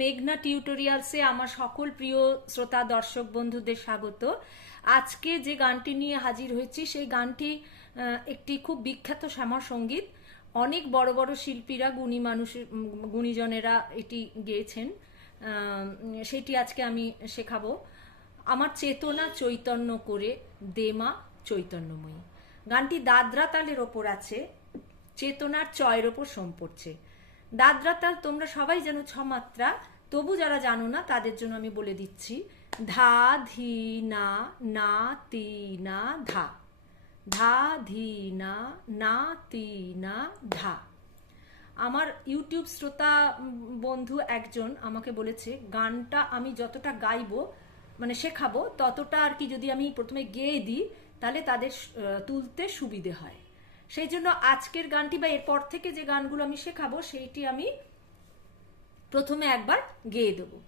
মেঘনা টিউটোরিয়ালসে আমার সকল প্রিয় শ্রোতা, দর্শক, বন্ধুদের স্বাগত। আজকে যে গানটি নিয়ে হাজির হয়েছি, সেই গানটি একটি খুব বিখ্যাত শ্যামা সংগীত। অনেক বড় বড় শিল্পীরা, গুণী মানুষ গুণীজনেরা এটি গেয়েছেন। সেটি আজকে আমি শেখাবো। আমার চেতনা চৈতন্য করে, দেমা চৈতন্যময়ী। গানটি দাদরা তালের ওপর আছে, চেতনার চয়ের ওপর সোম পড়ছে। দাদরা তাল তোমরা সবাই যেন ছমাত্রা, তবু যারা জানো না, তাদের জন্য আমি বলে দিচ্ছি। ধা, ধি, না না, তি, না, ধা। ধা, ধি, না না, তি, না, ধা। আমার ইউটিউব শ্রোতা বন্ধু একজন আমাকে বলেছে, গানটা আমি যতটা গাইবো মানে শেখাবো, ততটা আর কি যদি আমি প্রথমে গেয়ে দিই, তাহলে তাদের তুলতে সুবিধে হয়। সেই জন্য আজকের গানটি বা এরপর থেকে যে গানগুলো আমি শেখাবো, সেইটি আমি প্রথমে একবার গেয়ে দেবো।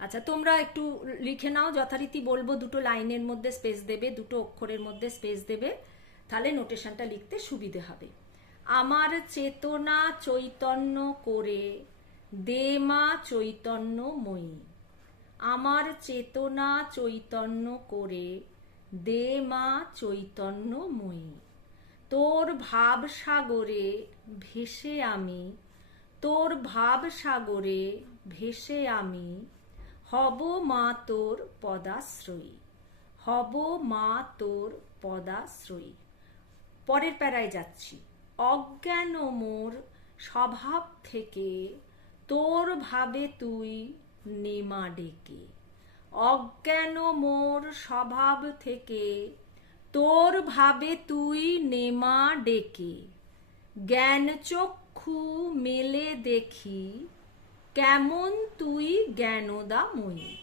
আচ্ছা তোমরা একটু লিখে নাও, যথারীতি বলব, দুটো লাইনের মধ্যে স্পেস দেবে, দুটো অক্ষরের মধ্যে স্পেস দেবে, তাহলে নোটেশনটা লিখতে সুবিধে হবে। আমার চেতনা চৈতন্য করে, দে মা চৈতন্য চৈতন্যময়ী আমার চেতনা চৈতন্য করে, দে মা চৈতন্য চৈতন্যময়ী তোর ভাব সাগরে ভেসে আমি, তোর ভাব সাগরে ভেসে আমি, হব মা তোর পদাশ্রয়ী, হব মা তোর পদাশ্রয়ী। পরের প্যারায় যাচ্ছি। অজ্ঞান মোর স্বভাব থেকে তোর ভাবে তুই নেমা ডেকে। অজ্ঞান মোর স্বভাব থেকে তোর ভাবে তুই নেমা ডেকে জ্ঞান চক্ষু মেলে দেখি, কেমন তুই জ্ঞানদাময়ী?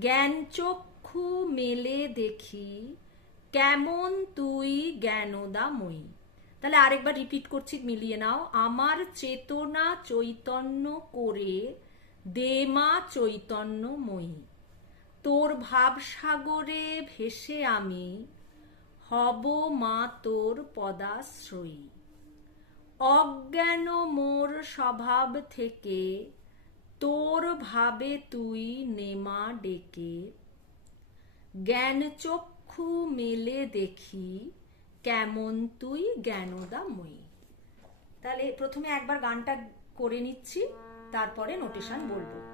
জ্ঞান চক্ষু মেলে দেখি, কেমন তুই জ্ঞানদাময়ী? তাহলে আরেকবার রিপিট করছি, মিলিয়ে নাও। আমার চেতনা চৈতন্য করে, দেমা চৈতন্যময়ী। তোর ভাবসাগরে ভেসে আমি হব মা তোর পদাশ্রয়ী। অজ্ঞান মোর স্বভাব থেকে তোর ভাবে তুই নেমা ডেকে। জ্ঞান চক্ষু মেলে দেখি কেমন তুই জ্ঞানদাময়ী। তাহলে প্রথমে একবার গানটা করে নিচ্ছি, তারপরে নোটেশন বলব।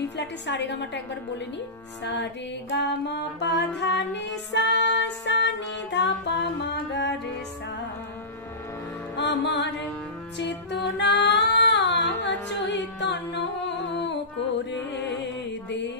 বি ফ্ল্যাটে সারে গামাটা একবার বলে নি। সারে গামা পা ধা নি সা সা নি ধা পা মা গা রে সা আমার চেতনা চৈতন্য করে দে।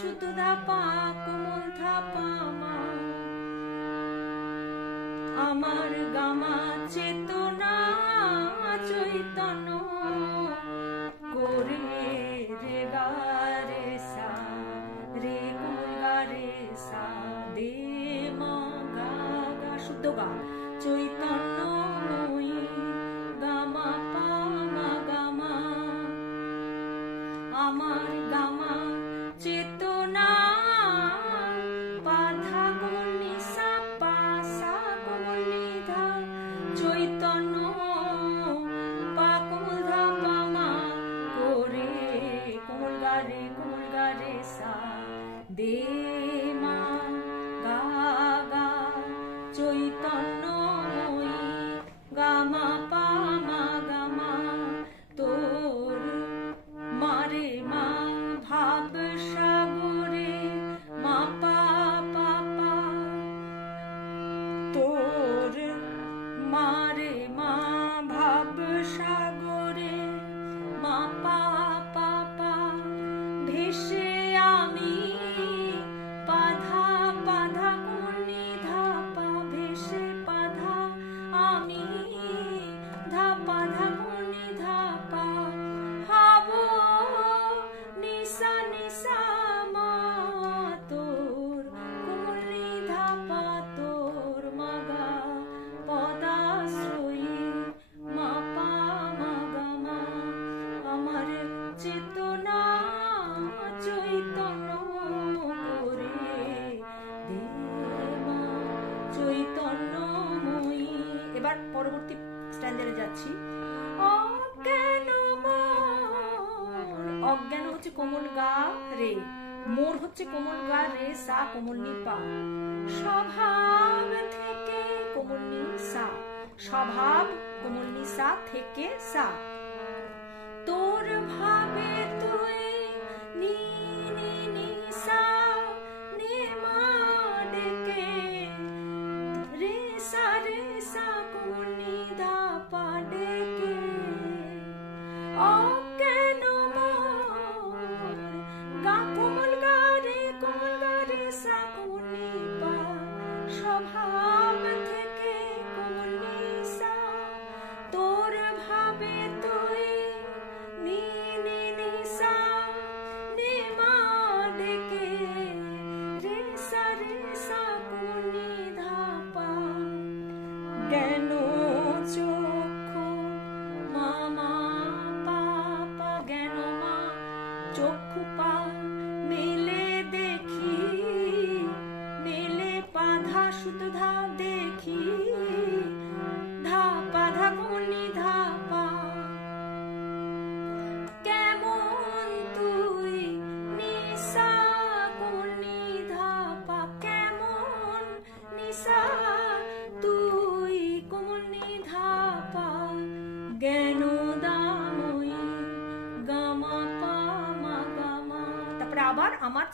সুত ধাপা কোমল ধাপা মা আমার গামা চেতনা চৈতন্য করে রে গারে সা, রে গারে সা, দে মা গা গা সুত গা, চৈতন্য অজ্ঞান হচ্ছে কোমল গা রে, মোর হচ্ছে কোমল গা রে, সা কোমল নি পা। স্বভাব থেকে কোমল নি সা, স্বভাব কোমল নি সা থেকে সা।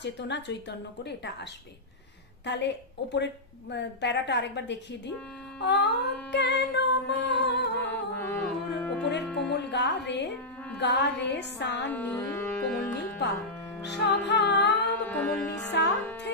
চেতনা চৈতন্য করে এটা আসবে। তাহলে ওপরের প্যারাটা আরেকবার দেখিয়ে দিই। কেন ওপরের কোমল গা রে গা রে সা নি, কোমল নি পা। স্বভাব কোমল নি সাথে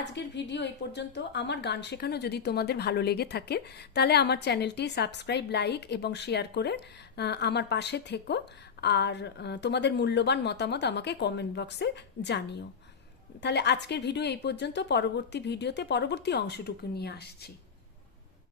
আজকের ভিডিও এই পর্যন্ত। আমার গান শেখানো যদি তোমাদের ভালো লেগে থাকে, তাহলে আমার চ্যানেলটি সাবস্ক্রাইব, লাইক এবং শেয়ার করে আমার পাশে থেকো। আর তোমাদের মূল্যবান মতামত আমাকে কমেন্ট বক্সে জানিও। তাহলে আজকের ভিডিও এই পর্যন্ত। পরবর্তী ভিডিওতে পরবর্তী অংশটুকু নিয়ে আসছি।